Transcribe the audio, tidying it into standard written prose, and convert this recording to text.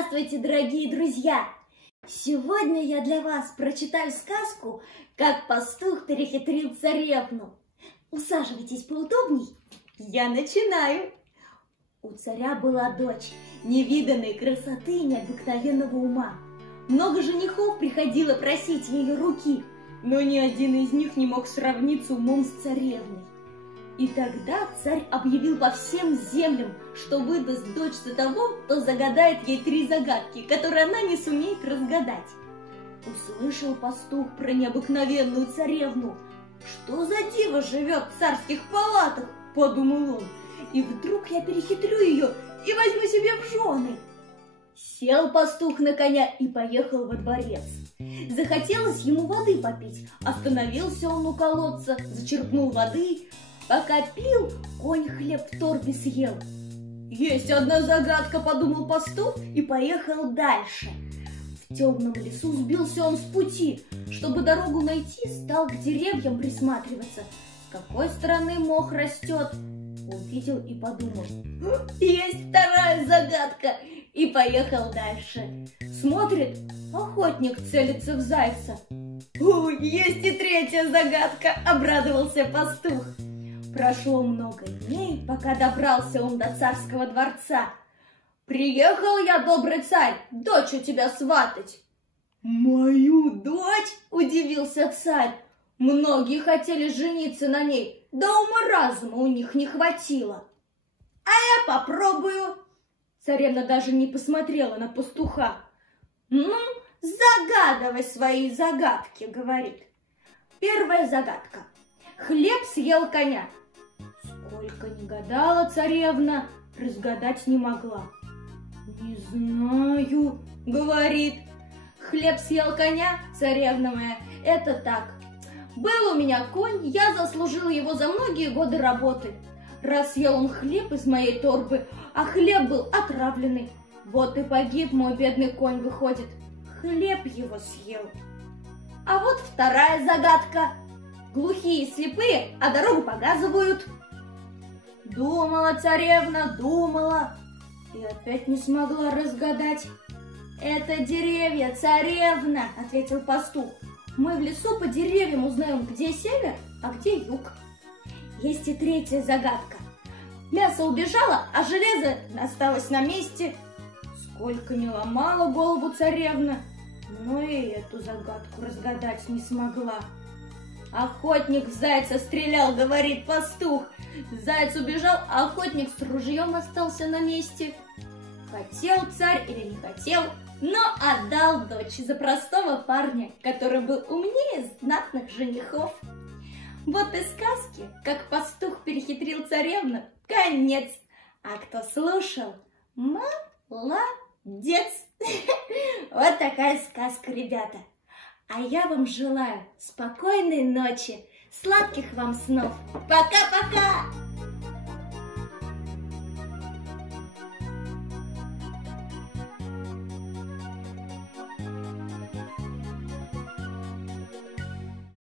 Здравствуйте, дорогие друзья! Сегодня я для вас прочитаю сказку «Как пастух перехитрил царевну». Усаживайтесь поудобней, я начинаю. У царя была дочь невиданной красоты и необыкновенного ума. Много женихов приходило просить ее руки, но ни один из них не мог сравниться умом с царевной. И тогда царь объявил по всем землям, что выдаст дочь за того, кто загадает ей 3 загадки, которые она не сумеет разгадать. Услышал пастух про необыкновенную царевну. «Что за диво живет в царских палатах?» – подумал он. «И вдруг я перехитрю ее и возьму себе в жены». Сел пастух на коня и поехал во дворец. Захотелось ему воды попить. Остановился он у колодца, зачерпнул воды. Пока пил, конь хлеб в торбе съел. «Есть одна загадка», — подумал пастух и поехал дальше. В темном лесу сбился он с пути. Чтобы дорогу найти, стал к деревьям присматриваться. С какой стороны мох растет? Увидел и подумал: «Есть вторая загадка», и поехал дальше. Смотрит, охотник целится в зайца. «Есть и 3-я загадка», — обрадовался пастух. Прошло много дней, пока добрался он до царского дворца. «Приехал я, добрый царь, дочь у тебя сватать». «Мою дочь?» – удивился царь. «Многие хотели жениться на ней, да ума-разума у них не хватило». «А я попробую». Царевна даже не посмотрела на пастуха. «Ну, загадывай свои загадки», — говорит. Первая загадка. Хлеб съел коня. Сколько ни гадала царевна, разгадать не могла. «Не знаю», — говорит. Хлеб съел коня, царевна моя, это так. Был у меня конь, я заслужил его за многие годы работы. Раз съел он хлеб из моей торбы, а хлеб был отравленный. Вот и погиб мой бедный конь, выходит. Хлеб его съел. А вот вторая загадка. Глухие и слепые, а дорогу показывают. Думала царевна, думала, и опять не смогла разгадать. «Это деревья, царевна», — ответил пастух. «Мы в лесу по деревьям узнаем, где север, а где юг». Есть и 3-я загадка. Мясо убежало, а железо осталось на месте. Сколько не ломала голову царевна, но и эту загадку разгадать не смогла. Охотник в зайца стрелял, говорит пастух. Заяц убежал, а охотник с ружьем остался на месте. Хотел царь или не хотел, но отдал дочь за простого парня, который был умнее знатных женихов. Вот и сказки, как пастух перехитрил царевну, конец. А кто слушал, молодец. Вот такая сказка, ребята. А я вам желаю спокойной ночи, сладких вам снов. Пока-пока!